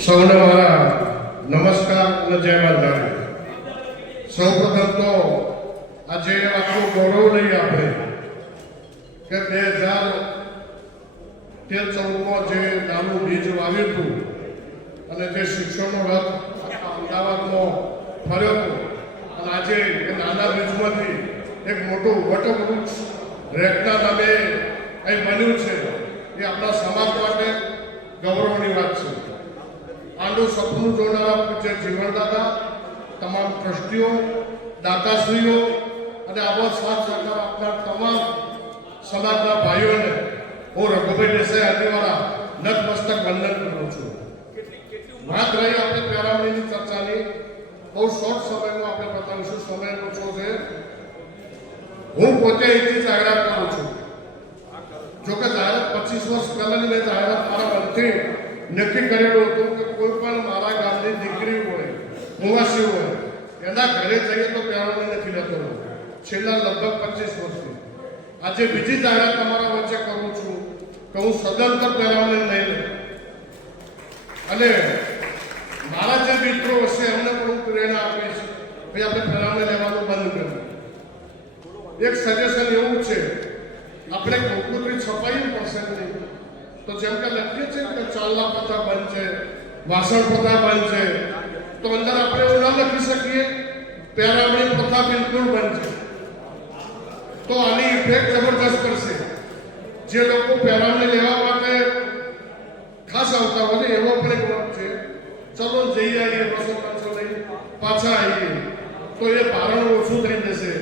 સૌને મારા નમસ્કાર અને જય માતાજી. સૌપ્રથમ તો આજે આપણું ગૌરવ લઈ આપણે કે બે હજાર તેર ચૌદમાં જે નાનું બીજ વાવ્યું હતું અને જે શિક્ષણનો રથ અમદાવાદમાં ફર્યો હતો. અને આજે એ નાના બીજમાંથી એક મોટું વટવૃક્ષ રેકના નામે અહીં બન્યું છે. એ આપણા સમાજ માટે ગૌરવની વાત છે. આનું સપનું જોનારા પૂજ્ય જીવનદાદા તમામ ટ્રસ્ટીઓ, દાતાશ્રીઓ અને આવા સાથ સહકાર આપનાર તમામ સમાજના ભાઈઓને હું રઘુભાઈ દેસાઈ આદિવાળા નતમસ્તક વંદન કરું છું. વાત રહી આપણે પેરામણીની ચર્ચાની. બહુ શોર્ટ સમયમાં આપણે બતાવીશું. સમય ઓછો છે. હું પોતે અહીંથી જાહેરાત કરું છું. જોકે જાહેરાત પચીસ વર્ષ પહેલાની મેં જાહેરાત મારા મનથી નક્કી કરેલું હતું કે કોઈ પણ મારા ગામની દીકરી હોય, મુવાસી હોય, એના ઘરે જઈએ તો પહેરવાની નથી લેતો છેલ્લા લગભગ પચીસ વર્ષથી. આજે બીજી જાહેરાત તમારા વચ્ચે કરું છું કે હું સદંતર પહેરવાની નહીં લઉં. અને મારા જે મિત્રો હશે, એમને પણ હું પ્રેરણા આપીશ ભાઈ આપણે પહેરવાની લેવાનું બંધ કર્યું. એક સજેશન એવું છે, આપણે કંકોત્રી છપાઈ પડશે નહીં. તો જેમ કે લખીએ છીએ કે ચાલના પથા બંધ છે વાસણ પ્રથા બંધ છે. તો અંદર આપણે એવું ના લખી શકીએ પેરામણી પ્રથા બિલકુલ બંધ છે. તો આની ઇફેક્ટ જબરદસ્ત કરશે જે લોકો પહેરાવને લેવા માટે ખાસ આવતા હોય એવો પણ એક વર્ગ છે. ચલો જઈ આવીએ, બસો પાંચસો લઈ પાછા આવીએ. તો એ ભારણ ઓછું થઈ જશે.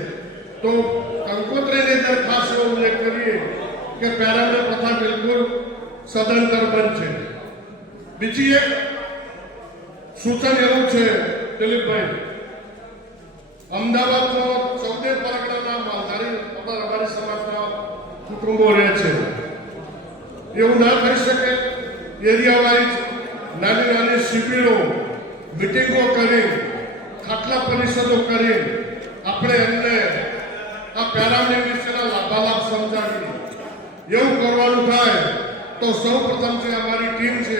તો કંકોત્રીની અંદર ખાસ એવો ઉલ્લેખ કરીએ કે પહેરાવને પ્રથા બિલકુલ સદંતર બંધ છે. બીજી એક સૂચન એવું છે, દિલીપભાઈ. અમદાવાદમાં ચૌદે પરગણાના માલધારી આપણા રબારી સમાજના કુટુંબો રહે છે. એવું ના કરી શકે એરિયા વાઇઝ નાની નાની શિબિરો, મિટિંગો કરી, ખાટલા પરિષદો કરી, આપણે એમને આ પેરામણી વિશેના લાભાલાભ સમજાવી. એવું કરવાનું થાય તો સૌ પ્રથમ જે અમારી ટીમ છે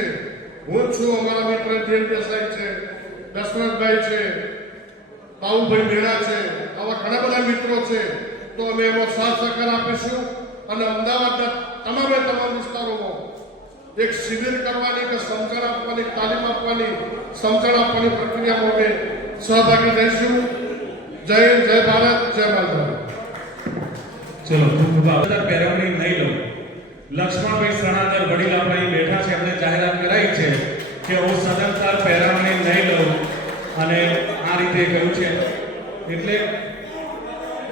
હું છું અમારા મિત્ર ધીર દેસાઈ છે, દશરથભાઈ છે પાઉભાઈ મેળા છે, આવા ઘણા બધા મિત્રો છે. તો અમે એમાં સાથ સહકાર આપીશું અને અમદાવાદના તમામે તમામ વિસ્તારોમાં એક શિબિર કરવાની કે સમજણ આપવાની, તાલીમ આપવાની, સમજણ આપવાની પ્રક્રિયામાં અમે સહભાગી થઈશું જય જય ભારત, જય માતા ચલો, ખૂબ ખૂબ આભાર. પહેરવણી નહીં લઉં લક્ષ્મણભાઈ સણાદર વડીલ આપણા અહીં બેઠા છે એમને જાહેરાત કરાઈ છે કે હું રીતે કહ્યું છે. એટલે